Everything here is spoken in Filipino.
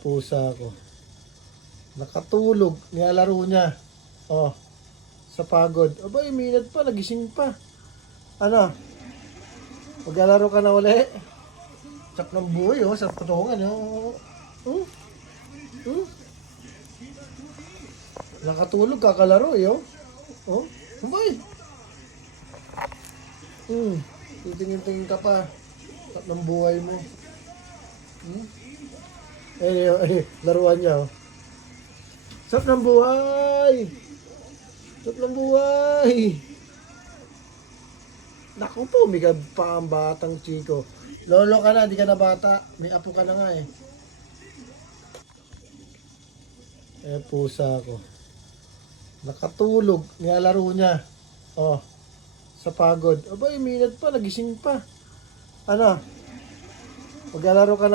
Pusa ko. Nakatulog. Nilalaro niya. Oh. Sa pagod. Aba, minute pa. Nagising pa. Ano? Maglalaro ka na uli? Tsak ng buhay, oh. Sa patungan, oh. Nakatulog, kakalaro, oh. Oh. Abay. Titingin-tingin ka pa. Tsak ng buhay mo. Laruan niya, oh. Sarap ng buhay! Sarap ng buhay! Naku po, may pa ang batang chiko. Lolo ka na, di ka na bata. May apo ka na nga eh. Pusa ko. Nakatulog. Nilalaro niya. Oh. Sa pagod. Aba, minute pa. Nagising pa. Ano? Maglalaro ka na.